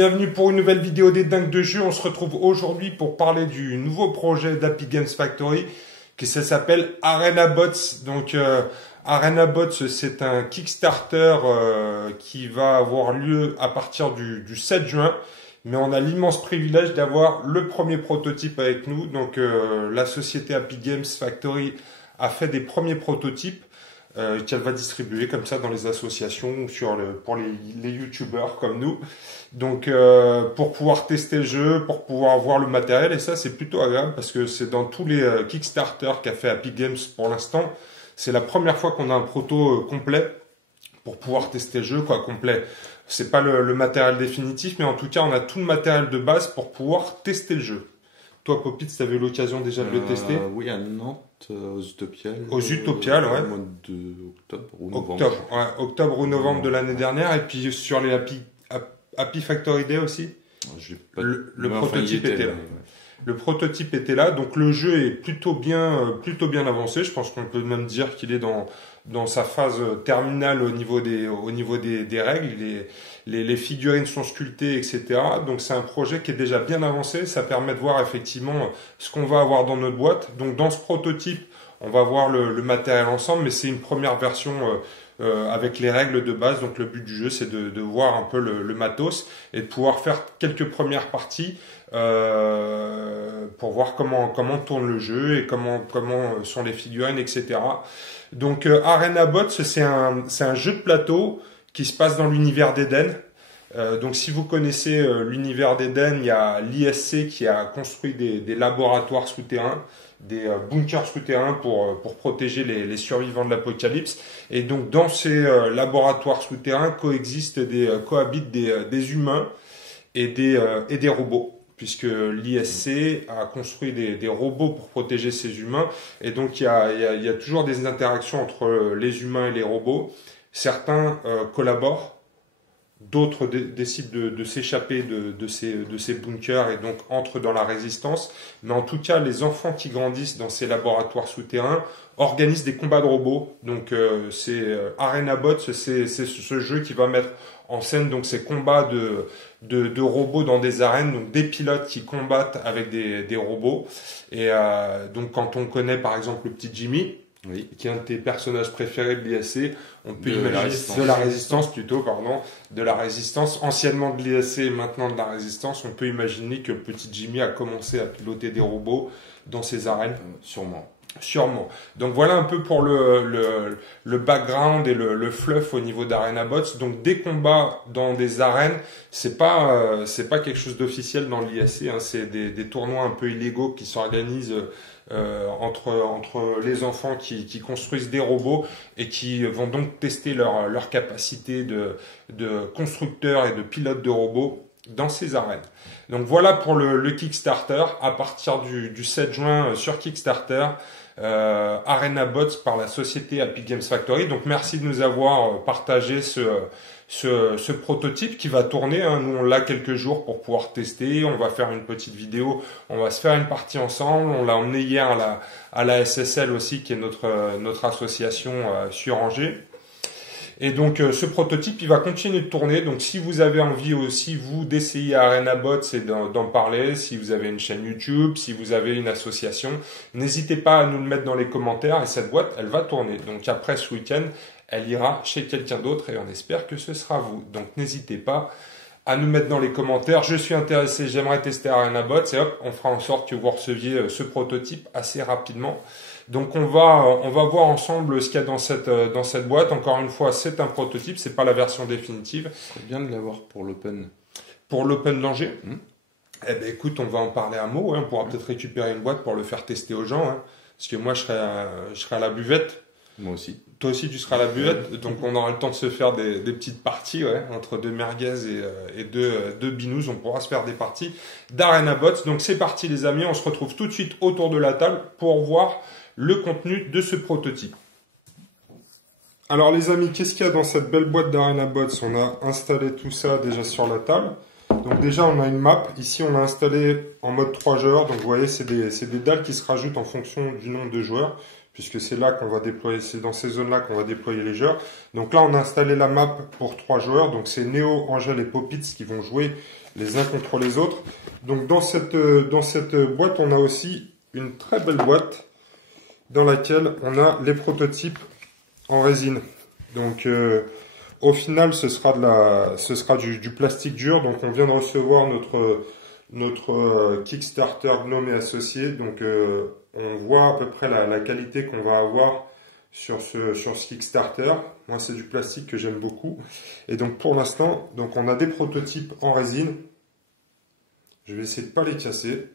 bienvenue pour une nouvelle vidéo des dingues de jeux. On se retrouve aujourd'hui pour parler du nouveau projet d'Happy Games Factory qui s'appelle Arena Bots. Donc Arena Bots, c'est un Kickstarter qui va avoir lieu à partir du 7 juin. Mais on a l'immense privilège d'avoir le premier prototype avec nous. Donc la société Happy Games Factory a fait des premiers prototypes qu'elle va distribuer comme ça dans les associations ou pour les youtubeurs comme nous. Donc pour pouvoir tester le jeu, pour pouvoir voir le matériel, et ça c'est plutôt agréable parce que c'est dans tous les Kickstarter qu'a fait Happy Games pour l'instant. C'est la première fois qu'on a un proto complet pour pouvoir tester le jeu, quoi, complet. C'est pas le matériel définitif, mais en tout cas on a tout le matériel de base pour pouvoir tester le jeu. Toi, Popit, tu avais eu l'occasion déjà de le tester? Oui, à Nantes, aux Utopiales. Aux Utopiales, ouais. Au mois d'octobre ou novembre. Octobre ou novembre de l'année dernière. Et puis sur les Happy Factory Day aussi. Le prototype était là. Ouais. Le prototype était là, donc le jeu est plutôt bien avancé. Je pense qu'on peut même dire qu'il est dans sa phase terminale au niveau des règles. Les figurines sont sculptées, etc. Donc c'est un projet qui est déjà bien avancé. Ça permet de voir effectivement ce qu'on va avoir dans notre boîte. Donc dans ce prototype, on va voir le matériel ensemble, mais c'est une première version avec les règles de base. Donc le but du jeu, c'est de voir un peu le matos et de pouvoir faire quelques premières parties pour voir comment tourne le jeu et comment sont les figurines, etc. Donc Arena Bots, c'est un jeu de plateau qui se passe dans l'univers d'Eden. Donc si vous connaissez l'univers d'Eden, il y a l'ISC qui a construit des laboratoires souterrains, des bunkers souterrains pour protéger les survivants de l'apocalypse. Et donc dans ces laboratoires souterrains cohabitent des humains et des robots, puisque l'ISC a construit des robots pour protéger ces humains. Et donc il y a toujours des interactions entre les humains et les robots. Certains collaborent, d'autres décident de s'échapper de ces bunkers et donc entrent dans la résistance. Mais en tout cas, les enfants qui grandissent dans ces laboratoires souterrains organisent des combats de robots. Donc Arena Bots, c'est ce jeu qui va mettre en scène donc ces combats de robots dans des arènes, donc des pilotes qui combattent avec des robots. Et donc quand on connaît par exemple le petit Jimmy, oui, qui est un de tes personnages préférés de l'ISC, on peut imaginer de la résistance plutôt, pardon, de la résistance, anciennement de l'ISC et maintenant de la résistance, on peut imaginer que le petit Jimmy a commencé à piloter des robots dans ces arènes. Sûrement. Donc voilà un peu pour le background et le fluff au niveau d'Arena Bots. Donc des combats dans des arènes, c'est pas quelque chose d'officiel dans l'ISC, hein. C'est des tournois un peu illégaux qui s'organisent entre les enfants qui construisent des robots et qui vont donc tester leur capacité de constructeurs et de pilotes de robots dans ces arènes. Donc voilà pour le Kickstarter à partir du 7 juin sur Kickstarter. Arena Bots par la société Happy Games Factory. Donc merci de nous avoir partagé ce prototype qui va tourner, hein. Nous on l'a quelques jours pour pouvoir tester. On va faire une petite vidéo, on va se faire une partie ensemble. On l'a emmené hier à la SSL aussi, qui est notre association sur Angers. Et donc ce prototype il va continuer de tourner. Donc si vous avez envie aussi vous d'essayer Arena Bots et d'en parler, si vous avez une chaîne YouTube, si vous avez une association, n'hésitez pas à nous le mettre dans les commentaires et cette boîte elle va tourner. Donc après ce week-end elle ira chez quelqu'un d'autre et on espère que ce sera vous. Donc n'hésitez pas à nous mettre dans les commentaires. Je suis intéressé, j'aimerais tester Arena Bots et hop, on fera en sorte que vous receviez ce prototype assez rapidement. Donc on va voir ensemble ce qu'il y a dans cette boîte. Encore une fois, c'est un prototype, c'est pas la version définitive. C'est bien de l'avoir pour l'Open. Pour l'Open d'Angers. Eh ben écoute, on va en parler un mot, hein. On pourra peut-être récupérer une boîte pour le faire tester aux gens, hein. Parce que moi je serai à la buvette. Moi aussi. Toi aussi tu seras à la buvette, donc on aura le temps de se faire des petites parties, ouais, entre deux merguez et deux binous, on pourra se faire des parties d'Arena Bots. Donc c'est parti les amis, on se retrouve tout de suite autour de la table pour voir le contenu de ce prototype. Alors les amis, qu'est-ce qu'il y a dans cette belle boîte d'Arena Bots? On a installé tout ça déjà sur la table. Donc déjà on a une map, ici on l'a installé en mode 3 joueurs, donc vous voyez c'est des dalles qui se rajoutent en fonction du nombre de joueurs, puisque c'est là qu'on va déployer, c'est dans ces zones-là qu'on va déployer les joueurs. Donc là on a installé la map pour 3 joueurs, donc c'est Néo, Angèle et Popitz qui vont jouer les uns contre les autres. Donc dans cette boîte, on a aussi une très belle boîte dans laquelle on a les prototypes en résine. Donc au final, ce sera du plastique dur. Donc on vient de recevoir notre Kickstarter Gnome et Associés. Donc on voit à peu près la qualité qu'on va avoir sur ce Kickstarter. Moi, c'est du plastique que j'aime beaucoup. Et donc pour l'instant, donc on a des prototypes en résine. Je vais essayer de pas les casser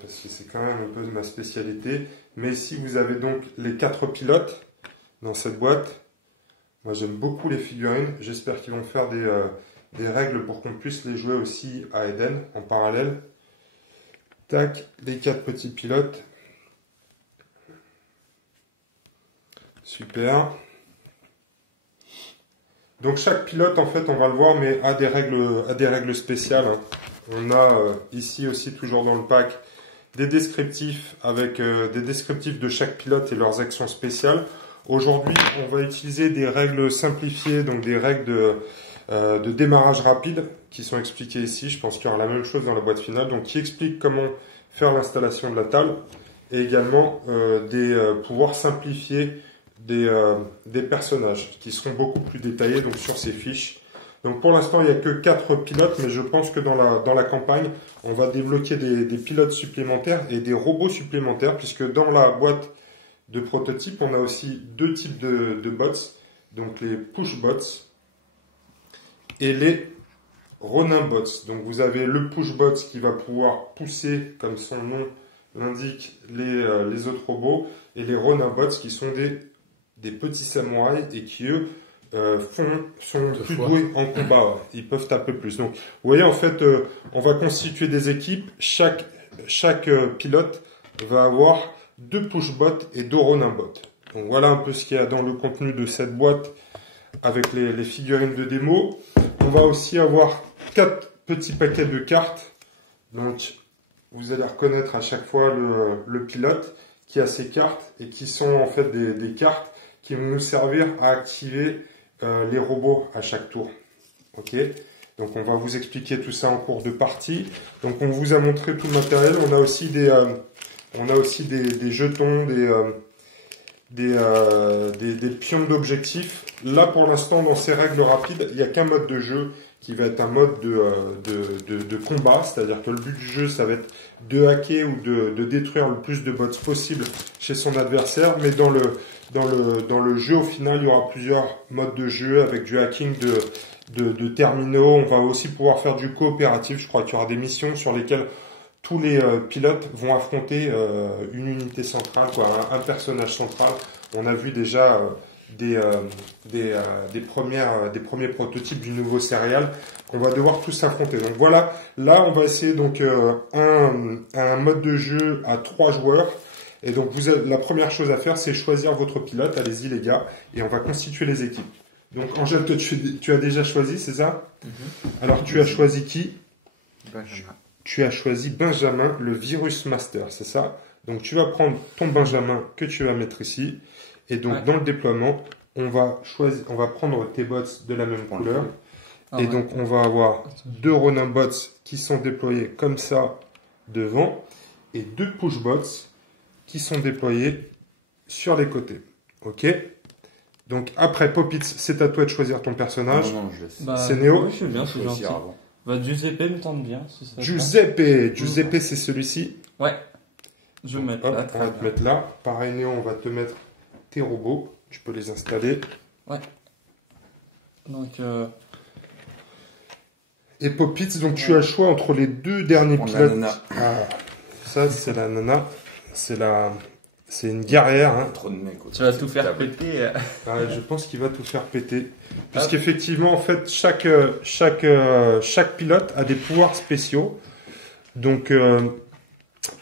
parce que c'est quand même un peu de ma spécialité. Mais ici, vous avez donc les 4 pilotes dans cette boîte. Moi, j'aime beaucoup les figurines. J'espère qu'ils vont faire des règles pour qu'on puisse les jouer aussi à Eden en parallèle. Tac, les 4 petits pilotes. Super. Donc chaque pilote, en fait, on va le voir, mais a des règles spéciales. On a ici aussi, toujours dans le pack, des descriptifs avec des descriptifs de chaque pilote et leurs actions spéciales. Aujourd'hui, on va utiliser des règles simplifiées, donc des règles de démarrage rapide qui sont expliquées ici. Je pense qu'il y aura la même chose dans la boîte finale, donc qui explique comment faire l'installation de la table et également des pouvoirs simplifiés des personnages qui seront beaucoup plus détaillés donc sur ces fiches. Donc pour l'instant, il n'y a que 4 pilotes, mais je pense que dans la campagne, on va débloquer des pilotes supplémentaires et des robots supplémentaires, puisque dans la boîte de prototype, on a aussi 2 types de bots, donc les push bots et les Ronin bots. Donc vous avez le push bot qui va pouvoir pousser, comme son nom l'indique, les autres robots, et les Ronin bots qui sont des petits samouraïs et qui eux sont plus doués en combat. Ouais. Ils peuvent taper plus. Donc vous voyez, en fait, on va constituer des équipes. Chaque pilote va avoir 2 push-bots et 2 Ronin-bots. Donc voilà un peu ce qu'il y a dans le contenu de cette boîte avec les figurines de démo. On va aussi avoir 4 petits paquets de cartes. Donc vous allez reconnaître à chaque fois le pilote qui a ces cartes et qui sont en fait des cartes qui vont nous servir à activer les robots à chaque tour. Ok, donc on va vous expliquer tout ça en cours de partie. Donc on vous a montré tout le matériel. On a aussi des jetons, des pions d'objectifs. Là pour l'instant, dans ces règles rapides, il n'y a qu'un mode de jeu qui va être un mode de combat, c'est-à-dire que le but du jeu, ça va être de hacker ou de détruire le plus de bots possible chez son adversaire, mais dans le jeu, au final, il y aura plusieurs modes de jeu avec du hacking de terminaux. On va aussi pouvoir faire du coopératif. Je crois qu'il y aura des missions sur lesquelles tous les pilotes vont affronter une unité centrale, un personnage central. On a vu déjà des premiers prototypes du nouveau céréal qu'on va devoir tous affronter. Donc voilà, là on va essayer donc un mode de jeu à 3 joueurs. Et donc la première chose à faire, c'est choisir votre pilote. Allez-y les gars, et on va constituer les équipes. Donc Angèle, toi, tu as déjà choisi, c'est ça? Alors tu as choisi qui? Benjamin. Tu as choisi Benjamin, le Virus Master, c'est ça? Donc tu vas prendre ton Benjamin que tu vas mettre ici. Et donc dans le déploiement, on va prendre tes bots de la même couleur. Et donc on va avoir 2 Ronin bots qui sont déployés comme ça devant et 2 push bots qui sont déployés sur les côtés. Ok? Donc après Popitz, c'est à toi de choisir ton personnage. Non, je laisse. C'est Néo. Oui, je suis bien, c'est gentil. Giuseppe me tente bien. Giuseppe, c'est celui-ci. Ouais. Je vais me mettre là. On va te mettre là. Pareil Néo, on va te mettre tes robots. Tu peux les installer. Ouais. Donc Et Popitz, donc tu as le choix entre les 2 derniers pilotes. Ça c'est la nana. C'est une guerrière. Hein. Trop de mecs. Tu vas tout faire péter. Je pense qu'il va tout faire péter. Puisqu'effectivement, en fait, chaque pilote a des pouvoirs spéciaux. Donc,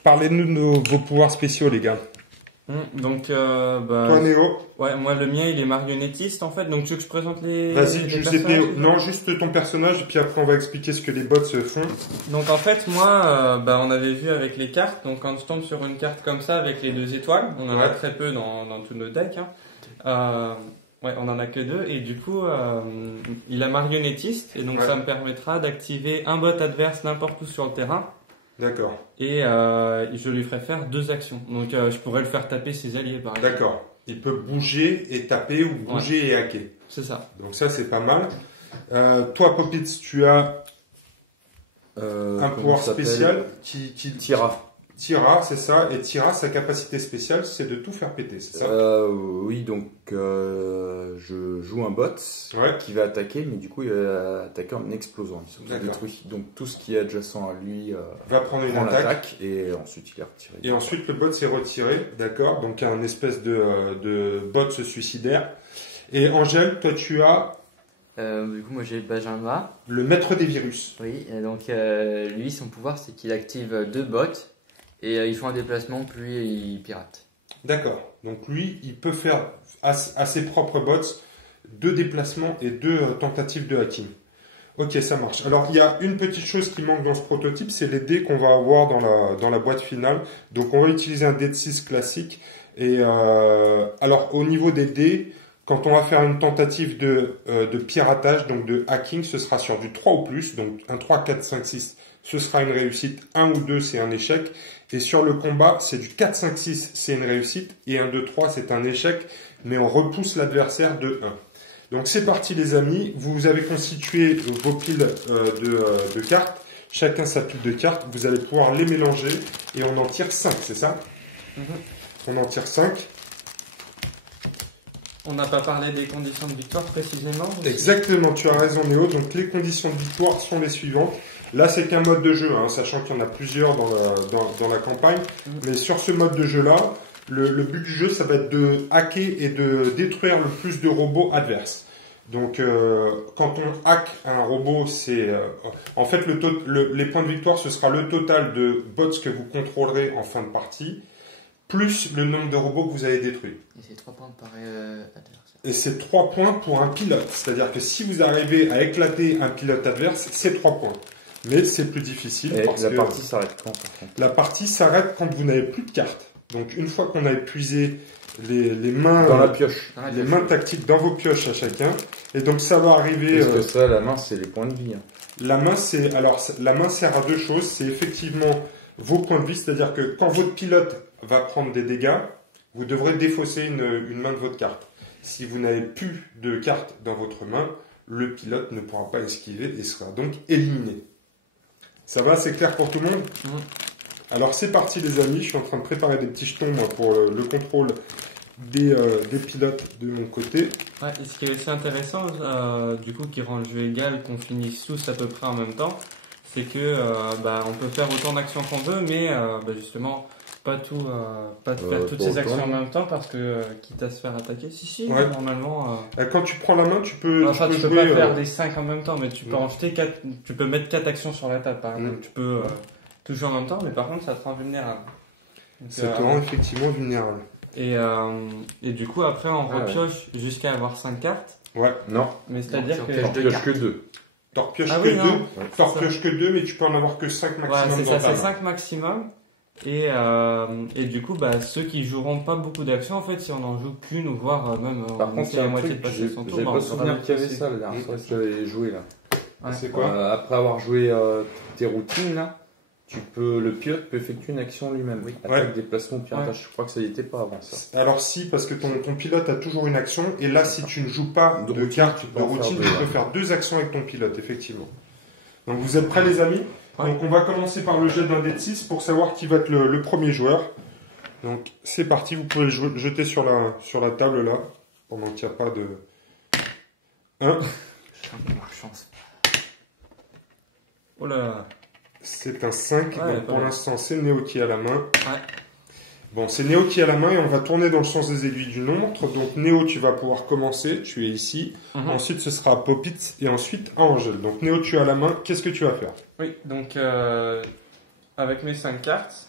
parlez-nous de vos pouvoirs spéciaux, les gars. Donc, toi, Néo. Ouais, moi, le mien, il est marionnettiste, en fait. Donc, tu veux que je présente les Vas-y, Giuseppe. Non, juste ton personnage, puis après, on va expliquer ce que les bots font. Donc, en fait, moi, on avait vu avec les cartes. Donc, quand je tombe sur une carte comme ça, avec les 2 étoiles, on en a très peu dans tous nos decks. Ouais, on en a que 2 et du coup, il a marionnettiste et donc Ouais. ça me permettra d'activer un bot adverse n'importe où sur le terrain D'accord. et je lui ferai faire 2 actions. Donc je pourrais le faire taper ses alliés par exemple. D'accord. Il peut bouger et taper ou bouger et hacker. C'est ça. Donc ça, c'est pas mal. Toi, Popitz, tu as un pouvoir spécial qui Tira, c'est ça. Et Tira, sa capacité spéciale, c'est de tout faire péter, c'est ça? Oui, donc je joue un bot Ouais. qui va attaquer, mais du coup il va attaquer en explosant. Il se D'accord. détruit. Donc tout ce qui est adjacent à lui Va prendre une prend attaque. l'attaque et ensuite il est retiré. Et ensuite, le bot s'est retiré, d'accord? Donc, un espèce de bot suicidaire. Et Angèle, toi, tu as Du coup, moi j'ai Benjamin. le maître des virus. Oui, et donc lui, son pouvoir, c'est qu'il active 2 bots et ils font un déplacement, puis il pirate. D'accord. Donc, lui, il peut faire à ses propres bots 2 déplacements et 2 tentatives de hacking. Ok, ça marche. Alors, il y a une petite chose qui manque dans ce prototype, c'est les dés qu'on va avoir dans la boîte finale. Donc, on va utiliser un dé de 6 classique. Et alors, au niveau des dés, quand on va faire une tentative de piratage, donc de hacking, ce sera sur du 3 ou plus. Donc, un 3, 4, 5, 6, ce sera une réussite. 1 ou 2, c'est un échec. Et sur le combat, c'est du 4, 5, 6, c'est une réussite. Et 1, 2, 3, c'est un échec. Mais on repousse l'adversaire de 1. Donc c'est parti les amis, vous avez constitué vos piles de cartes, chacun sa pile de cartes, vous allez pouvoir les mélanger et on en tire 5, c'est ça? On en tire 5. On n'a pas parlé des conditions de victoire précisément. Exactement, tu as raison Néo, donc les conditions de victoire sont les suivantes. Là c'est qu'un mode de jeu, hein, sachant qu'il y en a plusieurs dans la campagne, mais sur ce mode de jeu là, le but du jeu, ça va être de hacker et de détruire le plus de robots adverses. Donc, quand on hack un robot, c'est en fait les points de victoire, ce sera le total de bots que vous contrôlerez en fin de partie, plus le nombre de robots que vous avez détruits. Et c'est 3 points par adversaire. Et c'est 3 points pour un pilote. C'est-à-dire que si vous arrivez à éclater un pilote adverse, c'est 3 points. Mais c'est plus difficile. Et parce la que partie s'arrête quand par contre? la partie s'arrête quand vous n'avez plus de cartes. Donc, une fois qu'on a épuisé les mains Dans la pioche. les mains tactiques dans vos pioches à chacun, et donc ça va arriver. Parce que ça, la main, c'est les points de vie. Hein. La main, la main sert à 2 choses. C'est effectivement vos points de vie, c'est-à-dire que quand votre pilote va prendre des dégâts, vous devrez défausser une main de votre carte. Si vous n'avez plus de cartes dans votre main, le pilote ne pourra pas esquiver et sera donc éliminé. Ça va, c'est clair pour tout le monde? Alors c'est parti les amis, je suis en train de préparer des petits jetons moi, pour le contrôle des pilotes de mon côté. Ouais, et ce qui est aussi intéressant, du coup, qui rend le jeu égal, qu'on finisse tous à peu près en même temps, c'est que on peut faire autant d'actions qu'on veut, mais justement pas faire toutes ces actions en même temps parce que quitte à se faire attaquer. Si, Ouais. normalement. Quand tu prends la main, tu peux Tu peux jouer. pas faire des 5 en même temps, mais tu peux non. en jeter 4. Tu peux mettre 4 actions sur la table, par exemple. Tu peux tout jouer en même temps, mais par contre, ça te rend vulnérable. Donc, Ça te rend effectivement vulnérable. et du coup, après, on Ah ouais. repioche jusqu'à avoir 5 cartes. Ouais. Non, Mais c'est-à-dire Non, que. c'est en j'en pioche que 2. T'en repioches Ah que oui, 2. non. T'en repioches que 2, mais tu peux en avoir que 5 Ouais, maximum c'est dans ça, ta c'est main. 5 maximum. Et du coup, ceux qui joueront pas beaucoup d'actions, en fait, si on en joue qu'une ou voire même Par on contre, essaie il y a la un moitié truc de que passer son tour, j'ai on pas peut souvenir rajouter qu'il y avait aussi. ça la dernière fois que j'avais joué là. Ouais. C'est quoi? Après avoir joué tes routines là, le pilote peut effectuer une action lui-même. Oui. Attaque, Ouais. déplacement, piratage. Je crois que ça y était pas avant ça. Alors si, parce que ton pilote a toujours une action, et là si tu ne joues pas De de routine, carte tu de peux en routine, faire tu deux, peux ouais. faire 2 actions avec ton pilote, effectivement. Donc vous êtes prêts les amis? Ouais. Donc on va commencer par le jet d'un dé de 6 pour savoir qui va être le premier joueur. Donc c'est parti, vous pouvez le jeter sur la table là, pendant qu'il n'y a pas de... 1, Chance. Oh là là. c'est un 5, Ouais, donc pas pour mal. l'instant c'est Néo qui a la main. Ouais. Bon, c'est Néo qui a la main et on va tourner dans le sens des aiguilles du nombre. Donc Néo, tu vas pouvoir commencer, tu es ici. Ensuite ce sera Popitz et ensuite Angèle. Donc Néo, tu as la main, qu'est-ce que tu vas faire? Oui, donc avec mes 5 cartes,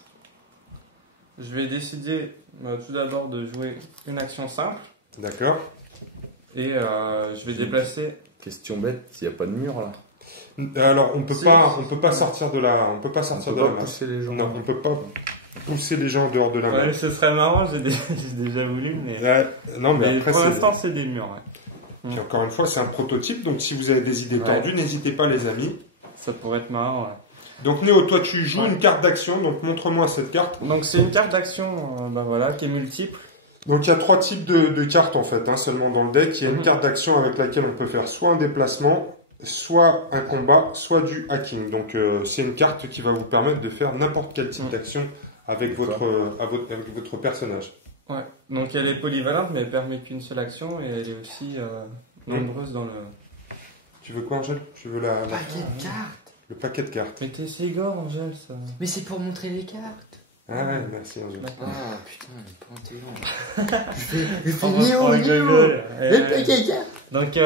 je vais décider tout d'abord de jouer une action simple D'accord. et je vais déplacer. Question bête, il n'y a pas de mur là. Alors on peut Si. pas sortir de la, on peut pas On sortir peut de pas la main. pousser les gens. Non, on peut pas. pousser les gens en dehors de la main. Ouais, ce serait marrant, j'ai déjà voulu, mais, Non, mais mais après, pour c'est... l'instant, c'est des murs. Ouais. Puis encore une fois, c'est un prototype, donc si vous avez des idées Ouais. tordues, n'hésitez pas les amis. Ça pourrait être marrant. Ouais. Donc Néo, toi tu joues Ouais. une carte d'action, donc montre-moi cette carte. Donc c'est une carte d'action voilà, qui est multiple. Donc il y a 3 types de cartes en fait, seulement dans le deck. Il y a une Mhm. carte d'action avec laquelle on peut faire soit un déplacement, soit un combat, soit du hacking. Donc c'est une carte qui va vous permettre de faire n'importe quel type Mhm. d'action avec avec votre personnage. Ouais. Donc elle est polyvalente, mais elle permet qu'une seule action et elle est aussi nombreuse dans le. Tu veux quoi Angèle? Tu veux la Paquet de cartes. le paquet de cartes? Mais t'es Ségor, Angèle, ça. Mais c'est pour montrer les cartes. Ah ouais, merci Angèle. D'accord. Ah putain, elle est pas intelligent. je fais On va Néo, prendre Néo. Google. Le paquet de cartes. Donc,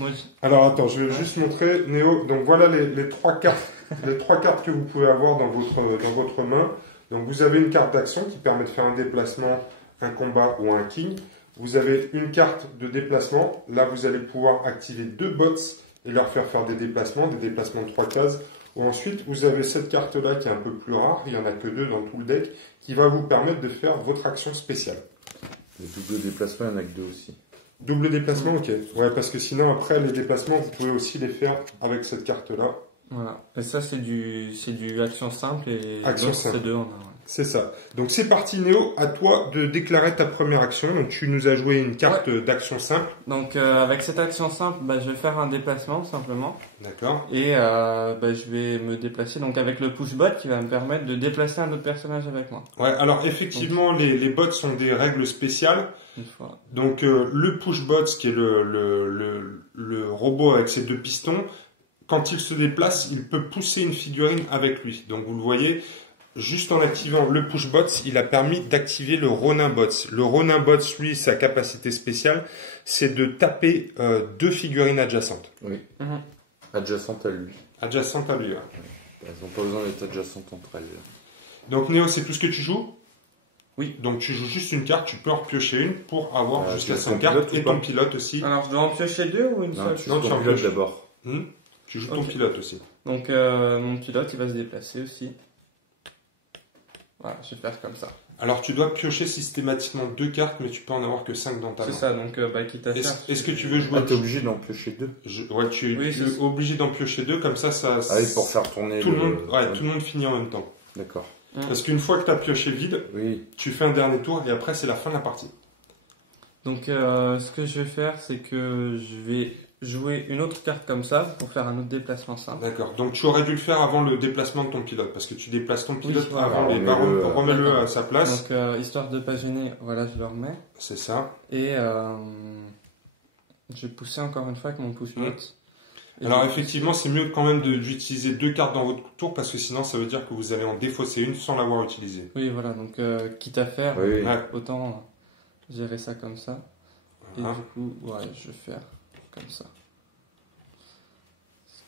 moi, Alors attends, je vais juste montrer Néo. Donc voilà les 3 cartes, les 3 cartes que vous pouvez avoir dans votre main. Donc vous avez une carte d'action qui permet de faire un déplacement, un combat ou un hacking. Vous avez une carte de déplacement. Là, vous allez pouvoir activer 2 bots et leur faire des déplacements de 3 cases. Ou ensuite, vous avez cette carte-là qui est un peu plus rare. Il n'y en a que 2 dans tout le deck, qui va vous permettre de faire votre action spéciale. Le double déplacement, il n'y en a que 2 aussi. Double déplacement, ok. Ouais, parce que sinon, après, les déplacements, vous pouvez aussi les faire avec cette carte-là. voilà. Et ça, c'est du action simple et Action l'autre, simple. c'est 2 en 1. Ouais. C'est ça. Donc c'est parti Néo, à toi de déclarer ta première action. Donc tu nous as joué une carte d'action simple. Donc, avec cette action simple, je vais faire un déplacement simplement. D'accord. Et je vais me déplacer donc avec le push bot qui va me permettre de déplacer un autre personnage avec moi. Ouais, alors effectivement, les bots sont des règles spéciales. Une fois. Donc le push bot, qui est le robot avec ses 2 pistons, quand il se déplace, il peut pousser une figurine avec lui. Donc vous le voyez, juste en activant le push bot, il a permis d'activer le Ronin bot. Le Ronin bot, lui, sa capacité spéciale, c'est de taper 2 figurines adjacentes. Oui. Mhm. Adjacente à lui. Adjacentes à lui. Ouais. Elles n'ont pas besoin d'être adjacentes entre elles. Donc Néo, c'est tout ce que tu joues? Oui. Donc tu joues juste une carte, tu peux en repiocher une pour avoir jusqu'à tu 5 ton cartes pilote ou et pas ton pilote aussi. Alors, je dois en piocher 2 ou une Non, seule tu Non, joues tu en ton pilote pioches. d'abord. Tu joues ton Ok. pilote aussi. Donc, mon pilote, il va se déplacer aussi. Voilà, je vais faire comme ça. Alors tu dois piocher systématiquement 2 cartes, mais tu peux en avoir que 5 dans ta C'est main. ça, donc, quitte à faire. Est-ce que tu veux jouer Ah, t'es obligé d'en piocher 2. Ouais, tu Oui, es c'est- obligé d'en piocher 2, comme ça, Ah oui, pour faire tourner tout le monde, tout le monde finit en même temps. D'accord. Parce qu'une fois que tu as pioché vide, Oui. tu fais un dernier tour et après c'est la fin de la partie. Donc, ce que je vais faire, c'est que je vais jouer une autre carte comme ça pour faire un autre déplacement simple. D'accord. Donc tu aurais dû le faire avant le déplacement de ton pilote, parce que tu déplaces ton pilote voilà. avant les Remets-le, barreaux, remets-le d'accord. à sa place. Donc, histoire de pas gêner, voilà, je le remets. C'est ça. Et je vais pousser encore une fois avec mon push bot. Et Alors je- effectivement, c'est mieux quand même d'utiliser 2 cartes dans votre tour, parce que sinon ça veut dire que vous allez en défausser une sans l'avoir utilisée. Oui, voilà, donc quitte à faire, Oui, oui. Ouais. autant gérer ça comme ça. Voilà. Et du coup, ouais, je vais faire comme ça.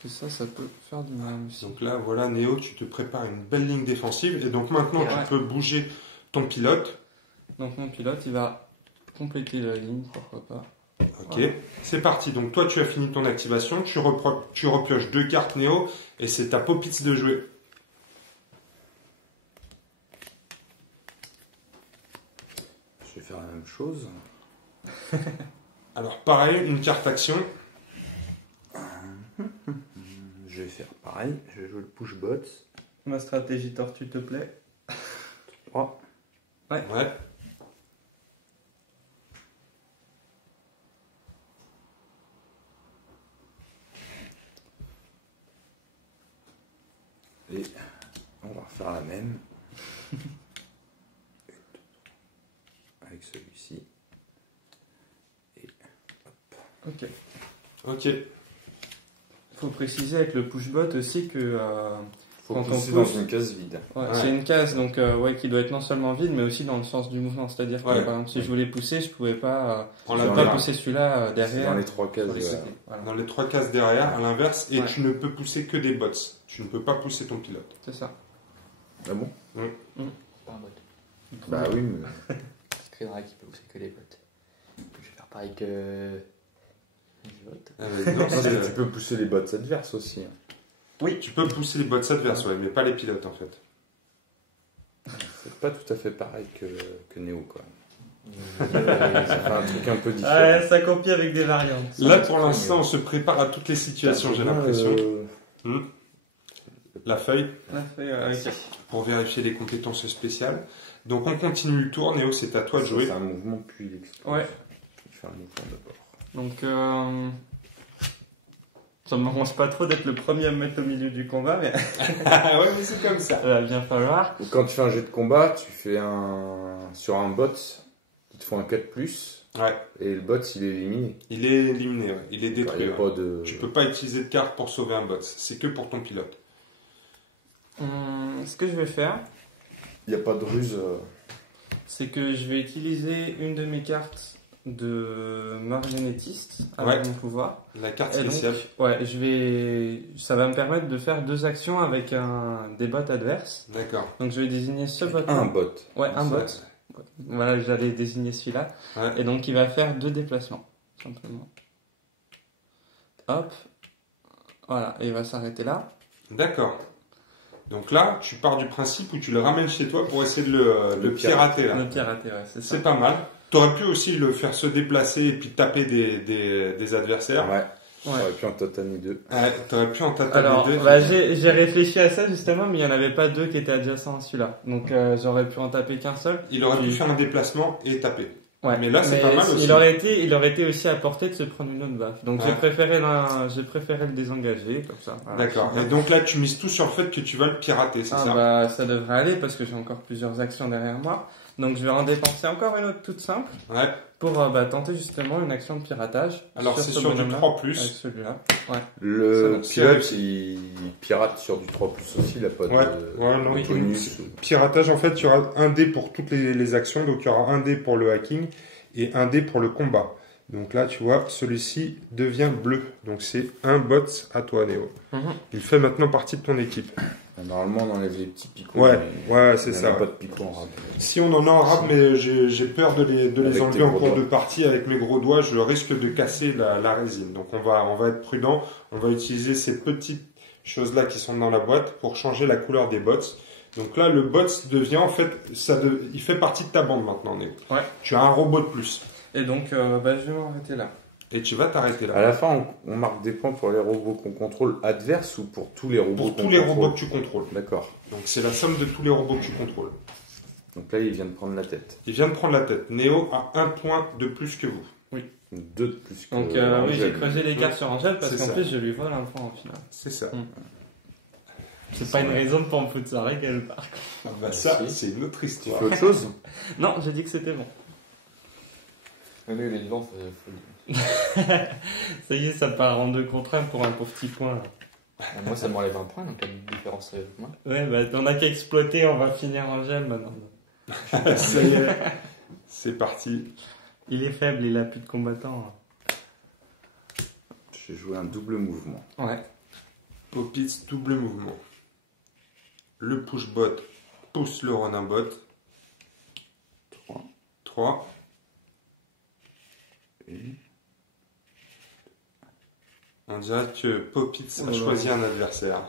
Parce que ça peut faire du mal aussi. Donc là, voilà, Néo, tu te prépares une belle ligne défensive. Et donc maintenant, Ouais. tu peux bouger ton pilote. Donc mon pilote, il va compléter la ligne, pourquoi pas. Ok, Voilà. c'est parti. Donc toi, tu as fini ton activation. Tu repioches 2 cartes Néo. Et c'est ta Popitz de jouer. Je vais faire la même chose. Alors pareil, une carte action. Je vais faire pareil. Je vais jouer le push bot. Ma stratégie tortue te plaît? 3. Ouais. Et on va refaire la même. Avec celui-ci. Ok. Ok. Il faut préciser avec le push bot aussi que Faut Quand on pousser dans pousse. une case vide. ouais, Ouais. c'est une case donc qui doit être non seulement vide mais aussi dans le sens du mouvement. C'est-à-dire que Ouais. par exemple si je voulais pousser, je pouvais pas, En je pouvais l'inverse. pas pousser celui-là C'est derrière. dans les 3 cases. sur les côtés. Voilà. Dans les 3 cases derrière, à l'inverse. Et Ouais. tu ne peux pousser que des bots. Tu ne peux pas pousser ton pilote. C'est ça. Ah bon? Pas un bot. Bah oui, mais. C'est vrai qu'il peut pousser que les bots. Je vais faire pareil que les bots. Non, Non, c'est- tu peux pousser les bots adverses aussi. Oui, tu peux pousser les bots adverses, ouais, mais pas les pilotes en fait. C'est pas tout à fait pareil que Néo, quoi. Ça fait un truc un peu différent. Ouais, ça copie avec des variantes. Là, pour l'instant, on se prépare à toutes les situations, j'ai l'impression. La feuille, pour vérifier les compétences spéciales. Donc, on continue le tour. Néo, c'est à toi de jouer. C'est un mouvement, puis il explose. Ouais. Il fait un mouvement d'abord. Donc, ça me m'arrange pas trop d'être le premier à me mettre au milieu du combat, mais Ouais, mais c'est comme ça. ça va bien falloir. Donc, quand tu fais un jet de combat, tu fais sur un bot, il te faut un 4+, Ouais. et le bot, il est éliminé. Il est éliminé, ouais. Il est Il y détruit. a Ouais. pas de... Tu peux pas utiliser de carte pour sauver un bot. C'est que pour ton pilote. Ce que je vais faire, Il n'y a pas de ruse. c'est que je vais utiliser une de mes cartes de marionnettiste avec Ouais. mon pouvoir. La carte Et donc, spéciale. ça va me permettre de faire 2 actions avec des bots adverses. D'accord. Donc je vais désigner ce bot. Un bot. Ouais, un Ça- bot. Voilà, j'allais désigner celui-là. Ouais. Et donc il va faire 2 déplacements, simplement. Hop. Voilà, et il va s'arrêter là. D'accord. Donc là, tu pars du principe où tu le ramènes chez toi pour essayer de le pirater. Là. Le pirater, ouais, c'est ça. C'est pas mal. T'aurais pu aussi le faire se déplacer et puis taper des adversaires. Ouais. Ouais. Et puis en tataner 2. Ouais, t'aurais pu en taper Alors, deux. bah, j'ai réfléchi à ça justement, mais il n'y en avait pas 2 qui étaient adjacents à celui-là. Donc j'aurais pu en taper qu'un seul. Il aurait pu faire un déplacement et taper. Ouais. Mais là, c'est pas mal aussi. Il aurait été aussi à portée de se prendre une autre baffe. Donc Ouais. j'ai préféré le désengager comme ça. Voilà. D'accord. Et donc là, tu mises tout sur le fait que tu vas le pirater, c'est Ah, ça? bah, ça devrait aller parce que j'ai encore plusieurs actions derrière moi. Donc je vais en dépenser encore une autre toute simple Ouais. pour tenter justement une action de piratage. Alors, c'est ce sur du bonhomme-là, 3+. Avec celui-là. Ouais. Le Ça, pilote, c'est- il pirate sur du 3+ aussi, il a pas de Ouais, non, oui. bonus. Piratage, en fait, il y aura un dé pour toutes les actions. Donc, il y aura un dé pour le hacking et un dé pour le combat. Donc là, tu vois, celui-ci devient bleu. Donc, c'est un bot à toi, Néo. Mhm. Il fait maintenant partie de ton équipe. Normalement, on enlève les petits picots. Ouais, mais ouais, c'est il y en ça. a pas de picots en rab. Si on en a en rab, mais j'ai peur de les Avec enlever tes en gros cours doigts. de partie avec mes gros doigts. Je risque de casser la résine. Donc on va être prudent. On va utiliser ces petites choses-là qui sont dans la boîte pour changer la couleur des bots. Donc là, le bot devient en fait, il fait partie de ta bande maintenant, Néo. Ouais. Tu as un robot de plus. Et donc je vais m'arrêter là. Et tu vas t'arrêter là. À la fin, on marque des points pour les robots qu'on contrôle adverses ou pour tous les robots Pour qu'on tous les contrôle. robots que tu contrôles. D'accord. Donc c'est la somme de tous les robots que tu contrôles. Donc là, il vient de prendre la tête. Il vient de prendre la tête. Néo a un point de plus que vous. 2 de plus que Donc oui, Angèle. j'ai creusé les cartes sur Angèle parce C'est qu'en ça. plus je lui vole un point au final. C'est ça. C'est pas une raison pour me foutre sa règle par contre. Ah bah ça, Si. c'est une autre Tu histoire. fais autre chose? Non, j'ai dit que c'était bon. Oui, il est devant, faut le Ça y est, ça part en 2 contre 1 pour un pauvre petit point. Moi, ça m'enlève un point, donc il y a une différence avec moi. Ouais, bah on a qu'à exploiter, on va finir Angèle maintenant. Ça y est. C'est parti. Il est faible, il a plus de combattants. J'ai joué un double mouvement. Ouais. Popitz, double mouvement. Le push bot pousse le running bot. 3. On dirait que Popitz a Oh là là. choisi un adversaire.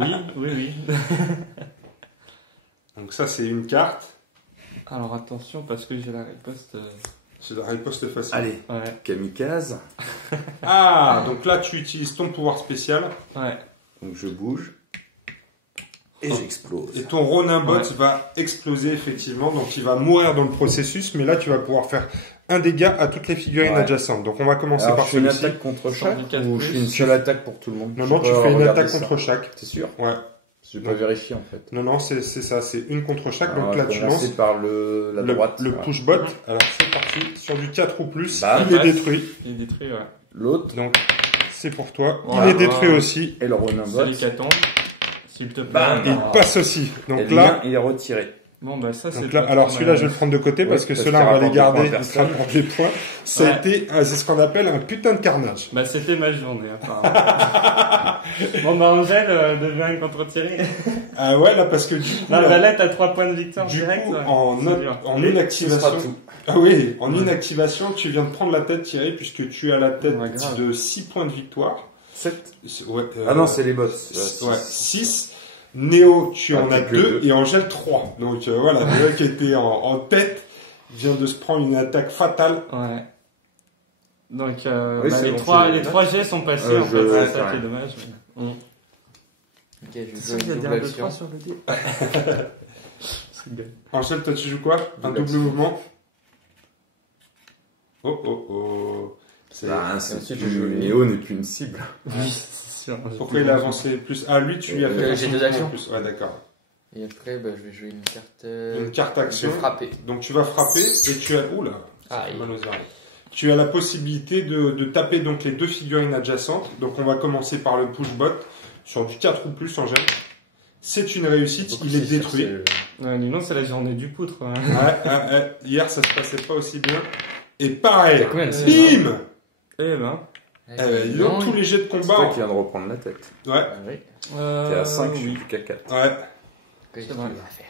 Oui, oui, oui. Donc ça, c'est une carte. Alors attention parce que j'ai la riposte. C'est la riposte facile. Allez, Ouais, kamikaze. Ah, donc là, tu utilises ton pouvoir spécial. ouais. Donc je bouge. Et Oh. j'explose. Et ton Ronin bot Ouais. va exploser effectivement, donc il va mourir dans le processus, mais là tu vas pouvoir faire un dégât à toutes les figurines Ouais. adjacentes. Donc on va commencer Alors, par je fais une celui-ci. attaque contre chaque du 4+, ou je fais une seule attaque pour tout le monde? Non, Je non, sais tu pas fais une regarder attaque ça. contre chaque. C'est sûr? Ouais. Je vais pas vérifier en fait. Non, non, c'est ça, c'est une contre chaque. Alors, Donc on là va tu commencer lances par la droite. le voilà. push bot. Alors c'est parti, sur du 4 ou plus, Bam. il est détruit. Il est détruit, ouais. L'autre Donc c'est pour toi, Voilà. il est détruit aussi. et le Ronin bot. C'est l'hécatombe. S'il te plaît. Bam. Il passe aussi. Et Donc le là, mien, il est retiré. Bon, bah ça c'est donc là, pas alors trop celui-là mal. je vais le prendre de côté Oui, parce que parce ceux-là qu'il on va les rapporte des garder, points à ils te personne. rapportent des points. Ça a Ouais. été, c'est ce qu'on appelle un putain de carnage. Bah c'était ma journée apparemment. Bon bah Angèle devient une contre-tirée. Ah ouais, là parce que du coup, Non, là, bah là t'as 3 points de victoire du direct. coup, ouais. en C'est dur. inactivation, Ce sera tout. ah oui, en inactivation, tu viens de prendre la tête Thierry puisque tu as la tête Ouais, grave. de 6 points de victoire. 7. Ouais, Ah non, c'est les bots. ouais, 6. Néo, tu en as plus que 2 deux. et Angèle 3. Donc voilà, Néo qui était en tête vient de se prendre une attaque fatale. Ouais. Donc, Oui, c'est les bon, trois c'est- jets sont passés, Ouais, en fait, ouais, c'est ça ouais. qui est dommage. Mais... Ok, je C'est joue ça, il y a une des double 1, 2, 3 action. sur le dé. C'est bien. Angèle, toi tu joues quoi? Un Double double action. mouvement. Oh oh oh. C'est- Bah, c'est ensuite, plus- je joue les- Néo n'est plus une cible. Oui, c'est sûr. Pourquoi il a avancé plus? Ah, lui, tu lui as fait J'ai passer deux un actions. plus. Ouais, d'accord. Et après, bah, je vais jouer une carte. Une carte Je action. vais frapper. Donc tu vas frapper et tu as. Oula, ça fait Aïe. mal aux oreilles. Tu as la possibilité de taper donc les 2 figurines adjacentes. Donc on va commencer par le push-bot sur du 4 ou plus Angèle. C'est une réussite, Donc, il est c'est sûr, détruit. Ouais, dis donc, c'est la journée du poutre. Hein. Ouais. Hier ça se passait pas aussi bien. Et pareil, T'as combien de bim. Eh ben. Dis donc, tous les jets de C'est combat. toi qui viens de reprendre la tête. Ouais, Ah oui. T'es à 5, je suis oui. plus qu'à 4. ouais. Qu'est-ce C'est que vrai. tu vas faire?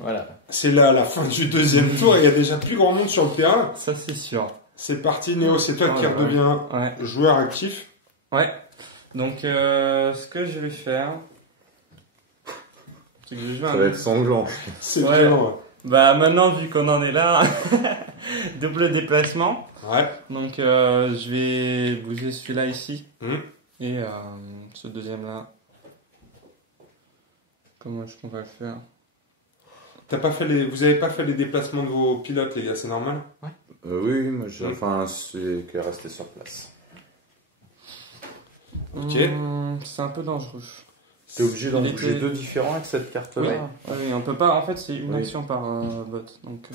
Voilà. C'est la fin du 2e tour. Il y a déjà plus grand monde sur le terrain. Ça, c'est sûr. C'est parti, Néo. C'est toi qui Ouais, redeviens Ouais. joueur actif. Ouais. Donc, ce que je vais faire, c'est que je vais jouer Ça va être sanglant. C'est Ouais. bien. Ouais. Bah, maintenant, vu qu'on en est là, double déplacement. Ouais. Donc, je vais bouger celui-là ici. Hum. Et ce deuxième-là. Comment est-ce qu'on va le faire? Vous avez pas fait les déplacements de vos pilotes, les gars, c'est normal? Oui, moi, enfin, c'est qu'elle est restée sur place. Ok. C'est un peu dangereux. T'es obligé d'en Il bouger était- 2 différents avec cette carte-là? Oui, on peut pas. En fait, c'est une Oui. action par bot. Donc,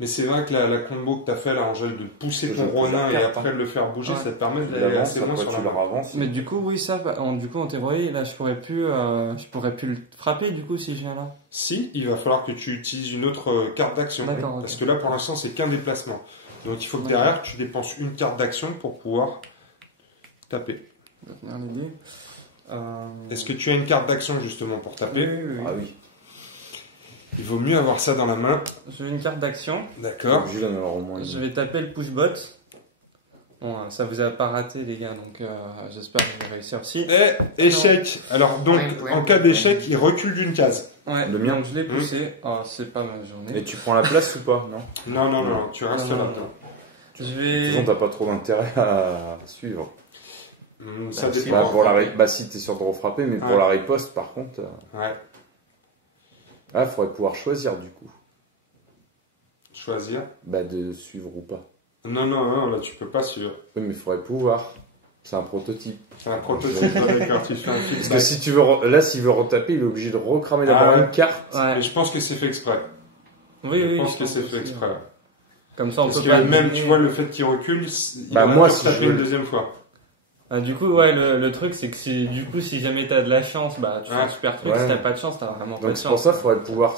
Mais c'est vrai que la combo que t'as fait là, Angèle, de pousser ton Je pose la Ronin et carte, après de le faire bouger, Ouais. ça te permet Tu d'aller l'avances, assez loin après sur tu la le main. ravances. mais du coup, oui, ça. Du coup, en théorie, là, je pourrais plus le frapper du coup si je viens là. Si, il va falloir que tu utilises une autre carte d'action. D'accord, ok. Parce que là, pour l'instant, c'est qu'un déplacement. Donc il faut que D'accord. derrière, tu dépenses une carte d'action pour pouvoir taper. Je vais tenir les dés. Est-ce que tu as une carte d'action justement pour Oui, taper? oui, oui. Ah oui. Il vaut mieux avoir ça dans la main. Je veux une carte d'action. T'es D'accord. obligé d'en avoir au moins Je une. vais taper le push bot. Bon, ça vous a pas raté les gars, donc j'espère que je vais réussir aussi. Et échec. Alors donc, en cas d'échec, il recule d'une case. Ouais, Le mien. donc je l'ai poussé. Oh, c'est pas ma journée. Et tu prends la place ou pas? Non. Non, tu restes Non, non, là-dedans. Je De toute vais. façon, t'as pas trop d'intérêt à suivre. Ça Bah, dépend. pour bah si t'es sûr de refrapper, mais pour Ouais. la riposte, par contre, Ouais, il faudrait pouvoir choisir du coup. choisir. Bah, de suivre ou pas. Non, là tu peux pas suivre. Oui, mais il faudrait pouvoir. C'est un prototype. C'est un prototype, d'accord, tu fais un Parce feedback. que si tu veux, là, s'il veut retaper, il est obligé de recramer d'abord Ah ouais. une carte. Ouais. Mais je pense que c'est fait exprès. Oui, Je oui. pense que c'est aussi, fait exprès. ouais. Comme ça, on Parce peut que pas. même, deviner. tu vois, le fait qu'il recule, il Bah, va moi, te si taper je- une deuxième fois. Ah, du coup, ouais, le truc, c'est que si jamais t'as de la chance, bah, tu fais un Ouais. super truc. Ouais. Si t'as pas de chance, t'as vraiment pas de Donc c'est chance. pour ça, il faudrait pouvoir.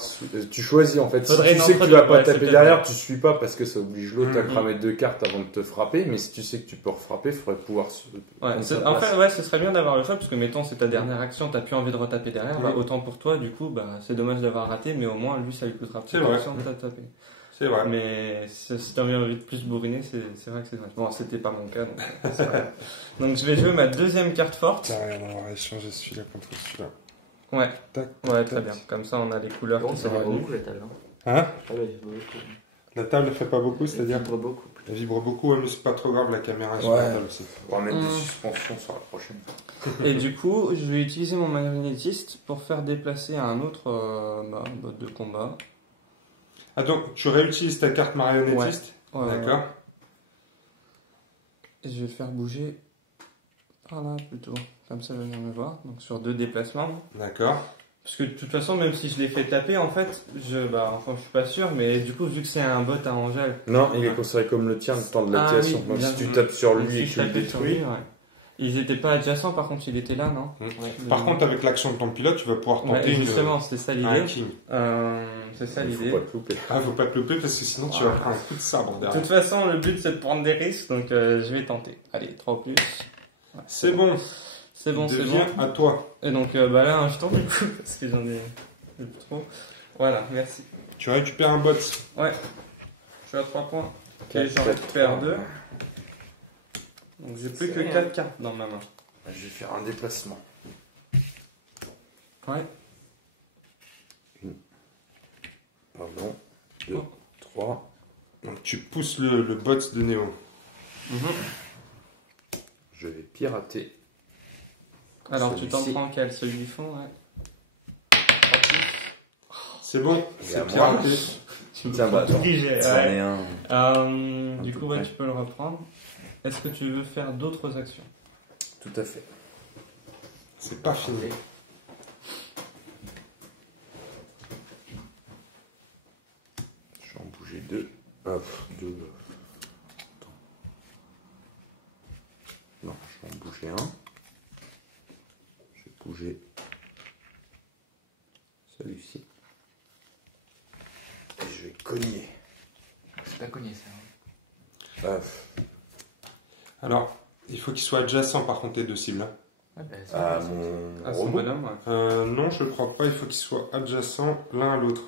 Tu choisis en fait. Faudrait Si tu une sais que tu entre-deux, vas pas ouais, c'est taper peut-être derrière, bien. tu suis pas parce que ça oblige l'autre à Mhm. cramer 2 cartes avant de te frapper. Mais si tu sais que tu peux refrapper, il faudrait pouvoir. Ouais, prendre sa en place. fait, ouais, ce serait bien d'avoir le choix, parce que mettons, c'est ta dernière action, t'as plus envie de retaper derrière, bah, Oui. autant pour toi, du coup, bah, c'est dommage d'avoir raté, mais au moins, lui, ça lui coûtera C'est plus vrai. d'action de taper. C'est vrai. Mais si t'as envie de plus bourriner, c'est vrai que c'est dommage. Bon, c'était pas mon cas, donc c'est vrai. Donc, je vais jouer ma deuxième carte forte. Tiens, regarde, on va échanger celui-là contre celui-là. Ouais, Tac, ouais, tac. très bien. Comme ça, on a les couleurs Bon, qui ça sont va venues. beaucoup la table. Hein. Hein? Ah ouais, il vibre beaucoup. La table ne fait pas beaucoup, c'est-à-dire Il vibre beaucoup. elle vibre beaucoup, ouais, mais c'est pas trop grave, la caméra est Ouais. supportable aussi. On va mettre des Mhm. suspensions sur la prochaine. Et du coup, je vais utiliser mon magnétiste pour faire déplacer un autre mode de combat. Ah donc, tu réutilises ta carte marionnettiste? Ouais, D'accord. Et je vais faire bouger par là plutôt. Comme ça, je vais venir me voir. Donc sur 2 déplacements. D'accord. Parce que de toute façon, même si je l'ai fait taper, en fait, je suis pas sûr. Mais du coup, vu que c'est un bot à Angèle. Non, il est considéré comme le tien le temps de Ah l'activation. oui, Donc bien si tu vu. tapes sur donc, lui si et je que tu le tapais sur détruis. lui, ouais. Ils étaient pas adjacents, par contre, il était là, non? Par contre, avec l'action de ton pilote, tu vas pouvoir Ouais, tenter justement, c'était ça un l'idée. hacking. C'est ça Il faut l'idée. pas te louper. Ah, faut pas te louper parce que sinon tu vas prendre un coup de sabre De derrière. toute façon, le but c'est de prendre des risques, donc je vais tenter. Allez, 3 plus. Ouais, C'est bon. C'est bon, c'est bon. Deviens à toi. Et donc bah là, un jeton du coup, parce que j'en ai plus trop. Voilà, merci. Tu récupères un bot. Ouais. Je suis à 3 points. Ok, Quatre, j'en quatre, récupère trois. 2. Donc j'ai plus C'est que rien. 4 cartes dans ma main. Je vais faire un déplacement. Ouais. Pardon. 2, Oh. 3. Donc tu pousses le bot de Néo. Je vais pirater. Alors tu t'en Celui-ci. prends quel? Celui du fond, ouais. C'est bon, Et à c'est moi. piraté. Tu me Tiens, fais pas bon, tout piger, C'en ouais. est un. Du peu coup, ouais, près. tu peux le reprendre. Est-ce que tu veux faire d'autres actions? Tout à fait. C'est pas fini. Je vais en bouger 2. Hop, 2. Attends. Non, je vais en bouger un. Je vais bouger celui-ci. Et je vais cogner. C'est pas cogné ça. Hop. Alors, il faut qu'il soit adjacent par contre les deux cibles. Hein. Ouais, bah, À c'est- mon À son robot. bonhomme, ouais. Non, je crois pas, il faut qu'ils soient adjacents l'un à l'autre.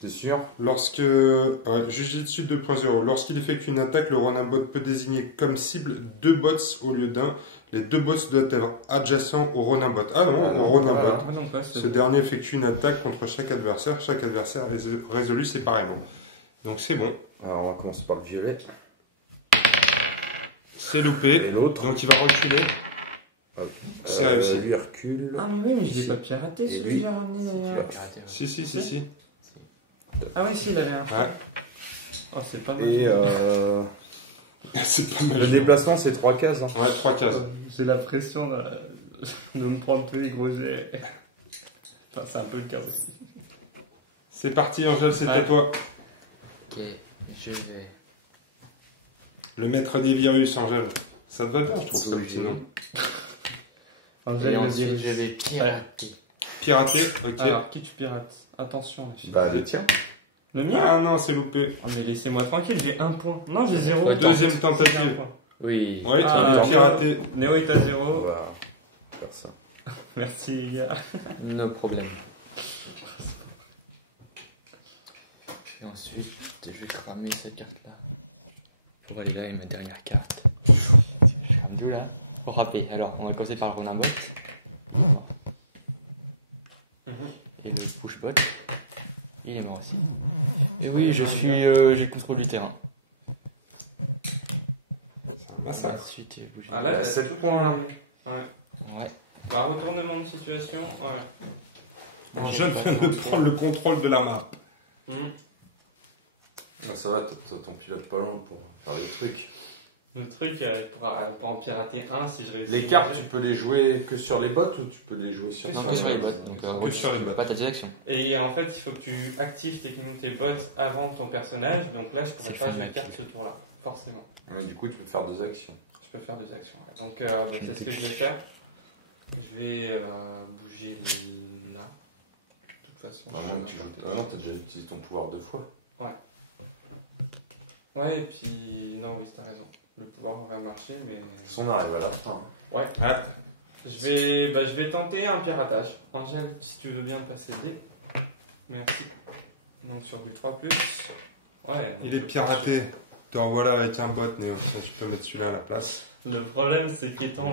T'es sûr? Lorsque, Jujitsu 2.0, lorsqu'il effectue une attaque, le Ronin bot peut désigner comme cible 2 bots au lieu d'un. Les 2 bots doivent être adjacents au Ronin bot. Ah non, Ah non, au Ronin voilà. bot. Ah non, pas, c'est Ce bon. dernier effectue une attaque contre chaque adversaire résolu séparément. Donc c'est bon, Alors on va commencer par le violet. c'est loupé. Et l'autre. Donc il va reculer. C'est réussi. Lui il recule. Ah mais oui, mais je l'ai Si. pas piraté, Et celui lui, que j'ai ramené si tu d'ailleurs. vas- Piraté, ouais. Si. Ah oui, si, il a l'air. Ouais. Oh, c'est pas mal. Et C'est pas mal. le déplacement c'est 3 cases. Hein. Ouais, 3 cases. J'ai la pression de me prendre tous les gros jets. Enfin, c'est un peu le cas aussi. C'est parti, Angèle, c'est à Ouais. toi. Ok, je vais. Le maître des virus, Angèle. Ça te va bien, je trouve ça Oui, petit nom. Et ensuite, je vais pirater. Piraté, ok. Alors, qui tu pirates? Attention, les filles. Bah le tien. Le mien? Ah non, c'est loupé. Oh, mais laissez-moi tranquille, j'ai 1 point. Non, j'ai 0. Ouais, Deuxième J'ai un tentative. point. Oui. Oui, Ah, tu as Néo- piraté. Néo est à On 0. va faire ça. Merci, les gars. No problème. Et ensuite, je vais cramer cette carte-là. Pour aller là et ma dernière carte. Je crame tout là. Pour rapper. Alors, on va commencer par le Ronin bot. Il est mort. Et le push bot. Il est mort aussi. Et oui, j'ai le contrôle du terrain. C'est un massacre. Ensuite, j'ai bougé. Ah là, 7 points là. Ouais. Bah, retournement de situation. Ouais. Angèle vient de prendre le contrôle de la map. Ah, ça va, t'as ton pilote pas loin pour faire des trucs. Le truc, elle pourra en pirater un si je réussis. Les cartes, tu peux les jouer que sur les bots ou tu peux les jouer sur Non, que sur les bots. Donc, Que sur les bots. pas ta direction. Et en fait, il faut que tu actives techniquement tes bots avant ton personnage. Donc là, je C'est pourrais le pas fun jouer carte d'activer. ce tour-là. Forcément. Ouais, du coup, tu peux faire 2 actions. Je peux faire des actions. Ouais. Donc, c'est ce que je vais faire. Je vais bouger là. De toute façon. À moins que tu joues. Ah non, t'as déjà utilisé ton pouvoir 2 fois. Ouais, et puis. Non, oui, t'as raison. Le pouvoir aurait marché, mais. De toute façon, on arrive à la fin. Hein. Ouais. Ah, Je vais tenter un piratage. Angèle, si tu veux bien passer D. Merci. Donc sur du 3+. Ouais. il est piraté. Te revoilà avec un bot, Néo. Ça, tu peux mettre celui-là à la place. Le problème, c'est qu'étant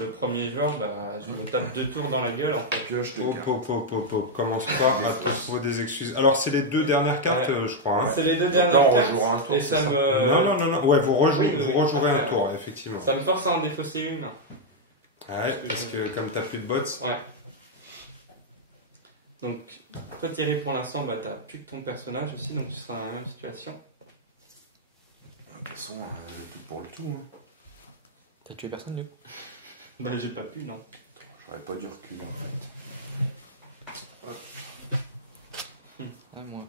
le premier joueur, bah, je me tape 2 tours dans la gueule en fait. Pioche de Hop, cartes. hop. Commence pas à te trouver des excuses. Alors, c'est les 2 dernières cartes, Ouais. je crois. Hein. C'est les 2 Donc dernières là, on cartes. rejouera un tour. Et c'est ça ça me. Non. Ouais, vous rejouerez, Oui, vous rejouerez un ouais. tour, effectivement. Ça me force à en défausser une. Ouais, parce que comme t'as plus de bots. Ouais. Donc, toi Thierry, pour l'instant, bah, t'as plus que ton personnage aussi, donc tu seras dans la même situation. De toute façon, le tout pour le tout. Hein. T'as tué personne du coup? Bah, j'ai pas pu, non. J'aurais pas dû reculer en fait. Ah, moi.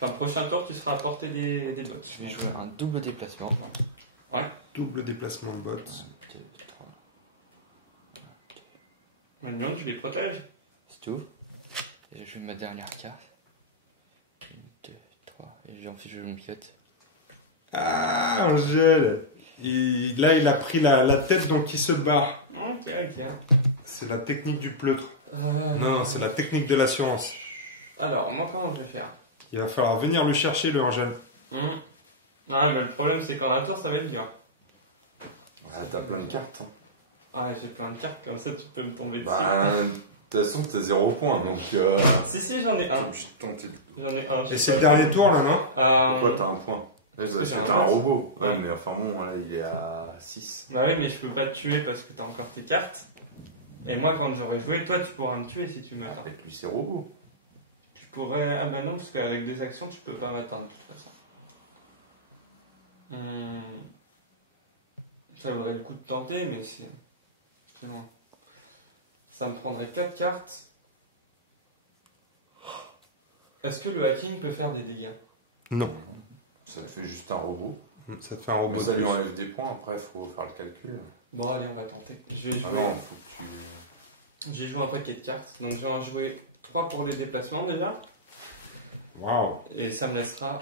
Enfin, prochain tour, tu seras à portée des bots. Je vais jouer un double déplacement. Double déplacement de bots. 1, 2, 3. Maintenant, tu les protèges. C'est tout. Et je joue ma dernière carte. 1, 2, 3. Et ensuite je joue mon pilote. Ah, Angèle. Là, il a pris la tête, donc il se barre. Ok. C'est la technique du pleutre. Non, c'est la technique de l'assurance. Alors, moi, comment je vais faire? Il va falloir venir le chercher, le Angèle. Ah, mais le problème, c'est qu'en un tour, ça va être dur. Ouais, t'as plein de cartes. Hein. Ah, j'ai plein de cartes, comme ça, tu peux me tomber dessus. Bah, toute façon, t'as 0 points, donc... Si, j'en ai un. J'en ai un. Et c'est le dernier tour là, non? Pourquoi t'as un point? Parce que j'ai un t'as un point. robot. Ouais, Ouais. mais enfin bon, là, il est à 6. Bah oui, mais je peux pas te tuer parce que t'as encore tes cartes. Et moi, quand j'aurai joué, toi, tu pourras me tuer si tu meurs. Avec lui, c'est robot. Je pourrais. Ah bah non, parce qu'avec des actions, tu peux pas m'atteindre de toute façon. Ça vaudrait le coup de tenter, mais c'est loin. Ça me prendrait 4 cartes. Est-ce que le hacking peut faire des dégâts? Non. Ça fait juste un robot. Ça te fait un robot Mais de ça lui plus. enlève des points, après, faut faire le calcul. Bon, allez, on va tenter. Je vais Ah jouer. non, faut que tu... J'ai joué un paquet de cartes. Donc, je vais en jouer 3 pour les déplacements déjà. Waouh. Et ça me laissera.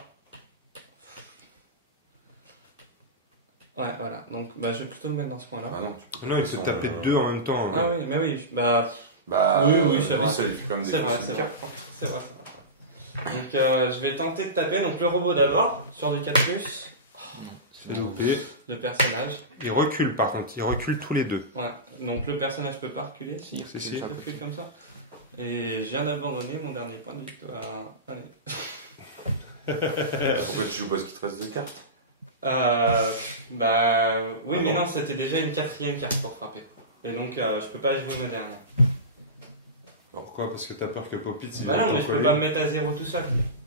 Ouais, voilà. Donc, bah, je vais plutôt me mettre dans ce coin-là. Ah non, Non, il peut taper deux en même temps. Ah oui, mais oui. Bah, Bah, Oui, ça va. ça lui fait quand même des c'est vrai, points. c'est vrai. C'est vrai. Donc, je vais tenter de taper. Donc, le robot d'abord, sur du 4+, C'est loupé. le personnage. Il recule par contre, il recule tous les deux. Ouais. Donc, le personnage peut pas reculer. Si, Si, si. Il recule comme ça. Et je viens d'abandonner mon dernier point de victoire. Allez. Pourquoi tu joues parce qu'il te reste 2 cartes? Bah oui, Ah mais bon. non, c'était déjà une 4e carte pour frapper. Et donc je peux pas jouer ma dernière. Pourquoi? Parce que t'as peur que Popit il Bah va non, mais je peux t'encoller. pas me mettre à 0 tout seul.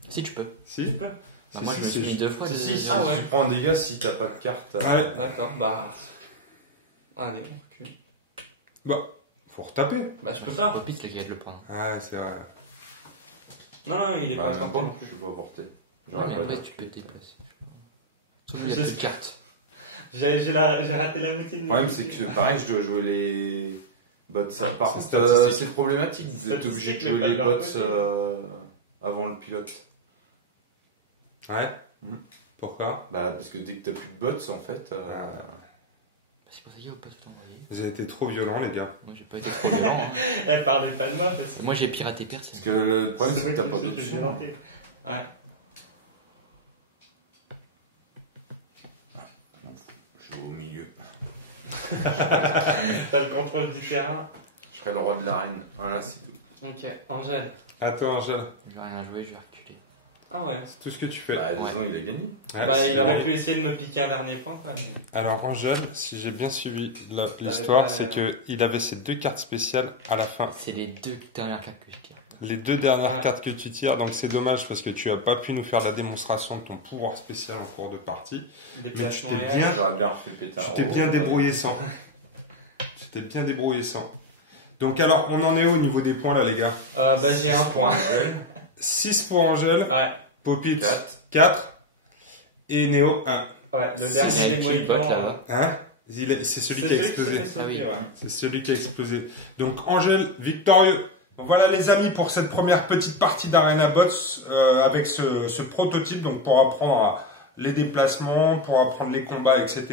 Si, tu peux. Si? Tu peux. Bah, moi, je me suis mis 2 fois. Si, si, Ah ouais. tu prends un dégât si t'as pas de carte. Ouais. D'accord, bah. Allez, on recule. Bah, faut retaper. Bah je peux C'est pas. Popit qui va le prendre. Ouais, c'est vrai. Non, non, il est Bah, pas même sorti pas, non je plus. suis pas porté. Non, mais après, tu peux te déplacer. Sauf qu'il n'y a plus de cartes. J'ai raté la moitié de Le mon problème, c'est que pareil, je dois jouer les bots. Par C'est contre, statistique. c'est problématique. Vous êtes obligé de jouer Statistique, les mais pas bots de leur avant le pilote. Ouais. Mhm. Pourquoi? Bah, parce que dès que t'as plus de bots, en fait. C'est pour ça qu'il n'y a pas tout envoyé. Vous avez été trop violents, les gars. Moi, j'ai pas été trop violent. Hein. Elle parlait pas de moi parce que. Moi, j'ai piraté personne. Parce que le problème, c'est que t'as pas vrai que d'option. j'ai raté. Ouais. Je joue au milieu. T'as le contrôle du terrain. Je serai le roi de l'arène. Voilà, c'est tout. Ok, Angèle. À toi, Angèle. Je vais rien jouer, je vais reculer. Ah ouais. C'est tout ce que tu fais. Bah, Ouais. disons, il a gagné. Ouais, Bah, c'est il aurait vrai. pu essayer de me piquer un dernier point, quoi. Mais... Alors, Angèle, si j'ai bien suivi l'histoire, ouais, c'est que il avait ses 2 cartes spéciales à la fin. C'est les 2 dernières cartes que je tire. Les 2 dernières Ouais. cartes que tu tires, donc c'est dommage parce que tu as pas pu nous faire la démonstration de ton pouvoir spécial en cours de partie. Mais tu t'es bien, J'aurais bien refait péter un tu t'es robot. bien débrouillé sans. Tu t'es bien débrouillé sans. Donc alors, on en est au niveau des points là, les gars? Bah, j'ai un point. 6 pour Angèle, Ouais, Popit 4. 4 et Néo 1. ouais. Le Il y dernier a des qui le bot Mohicans, là-bas? Hein? C'est celui qui a explosé. sauté, Ah oui. ouais. C'est celui qui a explosé. Donc Angèle, victorieux. Donc voilà les amis pour cette première petite partie d'Arena Bots avec ce prototype. Donc pour apprendre les déplacements, pour apprendre les combats, etc.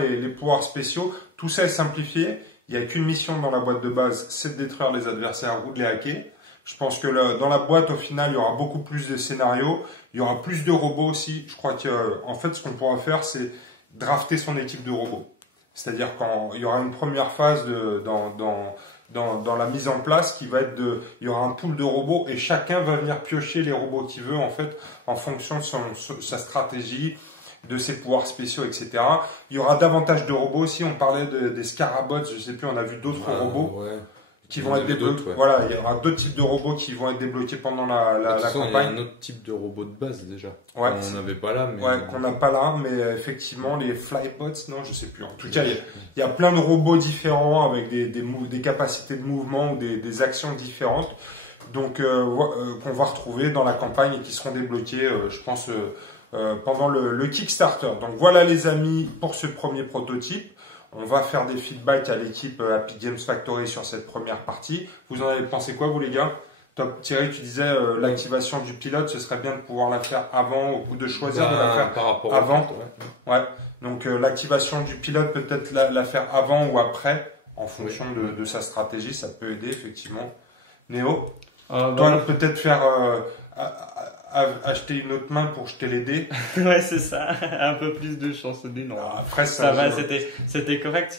Les pouvoirs spéciaux. Tout ça est simplifié. Il n'y a qu'une mission dans la boîte de base, c'est de détruire les adversaires ou de les hacker. Je pense que dans la boîte, au final, il y aura beaucoup plus de scénarios. Il y aura plus de robots aussi. Je crois qu'en fait, ce qu'on pourra faire, c'est drafter son équipe de robots. C'est-à-dire quand il y aura une première phase dans la mise en place qui va être il y aura un pool de robots et chacun va venir piocher les robots qu'il veut en fait en fonction de sa stratégie, de ses pouvoirs spéciaux, etc. Il y aura davantage de robots aussi. On parlait des Scarabots, je sais plus, on a vu d'autres robots Ouais. qui Il y vont en être avait débloqués. d'autres, ouais. Voilà, il y aura d'autres types de robots qui vont être débloqués pendant la De toute façon, il y a campagne. un autre type de robot de base déjà. Ouais, On n'avait pas là, mais. Ouais, qu'on n'a pas là, mais effectivement, les Flybots, non, je sais plus. En tout cas, il y a plein de robots différents avec des capacités de mouvement ou des actions différentes. Donc, qu'on va retrouver dans la campagne et qui seront débloqués, je pense, pendant le Kickstarter. Donc, voilà les amis pour ce premier prototype. On va faire des feedbacks à l'équipe Happy Games Factory sur cette première partie. Vous en avez pensé quoi, vous les gars? Top. Thierry, tu disais l'activation du pilote, ce serait bien de pouvoir la faire avant ou de choisir de la faire par rapport aux avant. cartes, ouais. Ouais. Donc l'activation du pilote, peut-être la faire avant ou après, en fonction de sa stratégie, ça peut aider effectivement. Néo, toi peut-être faire acheter une autre main pour jeter les dés. Ouais, c'est ça. Un peu plus de chance de dés, non. Après Ça va, c'était correct.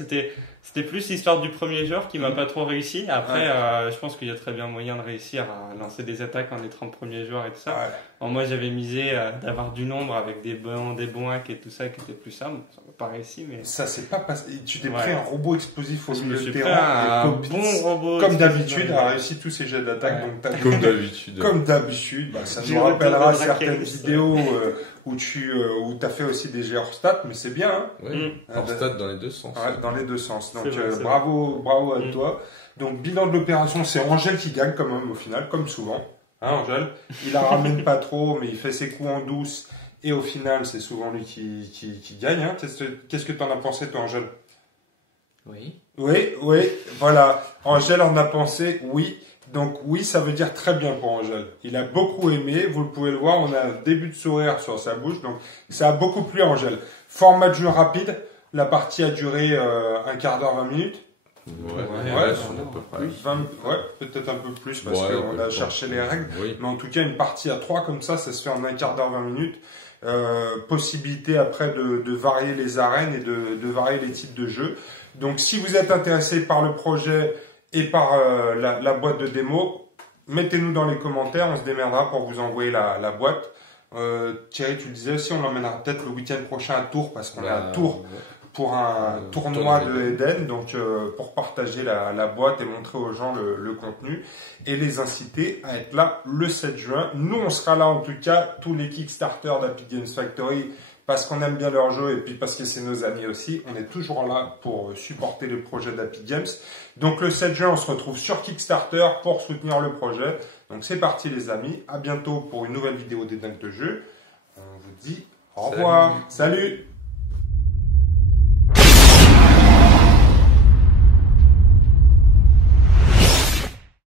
C'était plus l'histoire du premier joueur qui m'a pas trop réussi. Après, je pense qu'il y a très bien moyen de réussir à lancer des attaques en étant premier joueur et tout ça. Ouais. Alors moi, j'avais misé d'avoir du nombre avec des bons hacks et tout ça qui était plus simple. Ça m'a pas réussi, mais... Ça, c'est pas passé. Tu t'es Ouais. pris un robot explosif au Je me milieu suis de pris terrain. un et Popitz, bon robot. comme explosif d'habitude, dans a le- réussi tous ses jets d'attaque. Ouais. Donc, t'as Comme d'habitude. Comme d'habitude, bah, ça J'ai nous rappellera retour de certaines Raquel, vidéos où tu as fait aussi des jets hors stats, mais c'est bien. Hein. Ouais. En stade dans les deux sens. Ouais, dans les deux sens. Donc C'est vrai, c'est bravo à toi. Donc bilan de l'opération, c'est Angèle qui gagne quand même au final, comme souvent. Hein, Angèle, il la ramène pas trop, mais il fait ses coups en douce. Et au final, c'est souvent lui qui gagne. Hein. Qu'est-ce que t'en as pensé, toi, Angèle? Oui. Oui, voilà. Angèle en a pensé, oui. Donc oui, ça veut dire très bien pour Angèle. Il a beaucoup aimé, vous le pouvez le voir, on a un début de sourire sur sa bouche, donc ça a beaucoup plu à Angèle. Format de jeu rapide, la partie a duré un quart d'heure, 20 minutes. Ouais, on a à peu près. 20, ouais, peut-être un peu plus parce Ouais, qu'on peu a importe. cherché les règles. Oui. Mais en tout cas, une partie à 3 comme ça se fait en un quart d'heure, 20 minutes. Possibilité après de varier les arènes et de varier les types de jeux. Donc si vous êtes intéressé par le projet et par la boîte de démo, mettez-nous dans les commentaires, on se démerdera pour vous envoyer la boîte. Thierry, tu le disais aussi, on l'emmènera peut-être le week-end prochain à Tours parce qu'on est à Tours pour un tournoi de Eden, donc pour partager la boîte et montrer aux gens le contenu et les inciter à être là le 7 juin. Nous, on sera là en tout cas, tous les Kickstarter d'Happy Games Factory, parce qu'on aime bien leur jeu et puis parce que c'est nos amis aussi. On est toujours là pour supporter le projet d'Happy Games. Donc le 7 juin, on se retrouve sur Kickstarter pour soutenir le projet. Donc c'est parti les amis, à bientôt pour une nouvelle vidéo d'Eden de jeu. On vous dit au revoir, salut.